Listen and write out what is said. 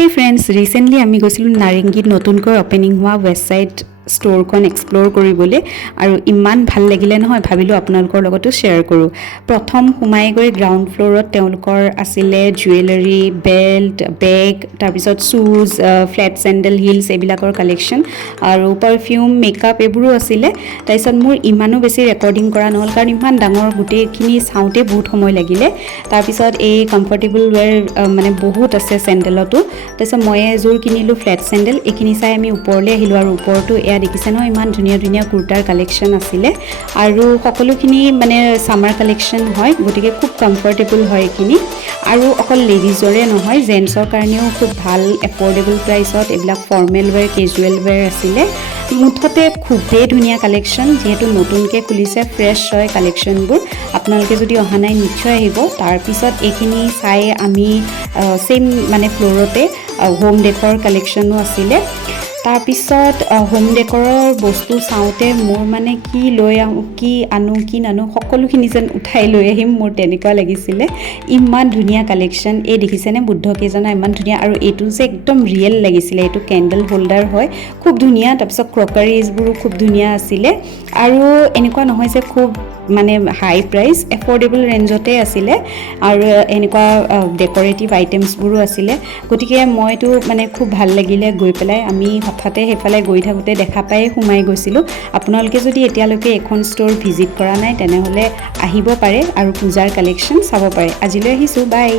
Hey friends, recently আমি গৈছিলো নাৰেংগীত নতুনকৈ ওপেনিং হোৱা ৱেষ্ট সাইড ষ্ট'ৰখন এক্সপ্ল'ৰ কৰিবলৈ আৰু ইমান ভাল লাগিলে নহয় ভাবিলোঁ আপোনালোকৰ লগতো শ্বেয়াৰ কৰোঁ। প্ৰথম সোমাই গৈ গ্ৰাউণ্ড ফ্ল'ৰত তেওঁলোকৰ আছিলে জুৱেলাৰী, বেল্ট, বেগ, তাৰপিছত শ্বুজ, ফ্লেট চেণ্ডেল, হিলছ এইবিলাকৰ কালেকশ্যন আৰু পাৰফিউম, মেকআপ এইবোৰো আছিলে। তাৰপিছত মোৰ ইমানো বেছি ৰেকৰ্ডিং কৰা নহ'ল কাৰণ ইমান ডাঙৰ গোটেইখিনি চাওঁতে বহুত সময় লাগিলে। তাৰপিছত এই কমফৰ্টেবল ৱেৰ মানে বহুত আছে চেণ্ডেলতো। তাৰপিছত মই এযোৰ কিনিলোঁ ফ্লেট চেণ্ডেল। এইখিনি চাই আমি ওপৰলৈ আহিলোঁ আৰু ওপৰতো এয়া দেখিছে নহয় ইমান ধুনীয়া ধুনীয়া কুৰ্তাৰ কালেকশ্যন আছিলে আৰু সকলোখিনি মানে ছামাৰ কালেকশ্যন হয়, গতিকে খুব কমফৰ্টেবল হয় এইখিনি আৰু অকল লেডিজৰে নহয় জেণ্টছৰ কাৰণেও খুব ভাল এফৰ্ডেবল প্ৰাইচত এইবিলাক ফৰ্মেল ৱেৰ, কেজুৱেল ৱেৰ আছিলে। মুঠতে খুবেই ধুনীয়া কালেকশ্যন, যিহেতু নতুনকৈ খুলিছে, ফ্ৰেছ হয় কালেকশ্যনবোৰ। আপোনালোকে যদি অহা নাই নিশ্চয় আহিব। তাৰপিছত এইখিনি চাই আমি ছেইম মানে ফ্ল'ৰতে হোম ডেকৰ কালেকশ্যনো আছিলে। তাৰপিছত হোম ডেকৰৰ বস্তু চাওঁতে মোৰ মানে কি লৈ আহোঁ, কি আনো কি নানো সকলোখিনি যেন উঠাই লৈ আহিম মোৰ তেনেকুৱা লাগিছিলে। ইমান ধুনীয়া কালেকশ্যন। এই দেখিছেনে বুদ্ধকেইজনা ইমান ধুনীয়া আৰু এইটো যে একদম ৰিয়েল লাগিছিলে। এইটো কেণ্ডেল হোল্ডাৰ হয়, খুব ধুনীয়া। তাৰপিছত ক্ৰকাৰিজবোৰো খুব ধুনীয়া আছিলে আৰু এনেকুৱা নহয় যে খুব মানে হাই প্ৰাইচ, এফৰ্ডেবল ৰেঞ্জতে আছিলে আৰু এনেকুৱা ডেক'ৰেটিভ আইটেমছবোৰো আছিলে। গতিকে মইতো মানে খুব ভাল লাগিলে গৈ পেলাই। আমি হঠাতে সেইফালে গৈ থাকোঁতে দেখা পাই সোমাই গৈছিলোঁ। আপোনালোকে যদি এতিয়ালৈকে এখন ষ্ট'ৰ ভিজিট কৰা নাই তেনেহ'লে আহিব পাৰে আৰু পূজাৰ কালেকশ্যন চাব পাৰে। আজিলৈ আহিছোঁ, বাই।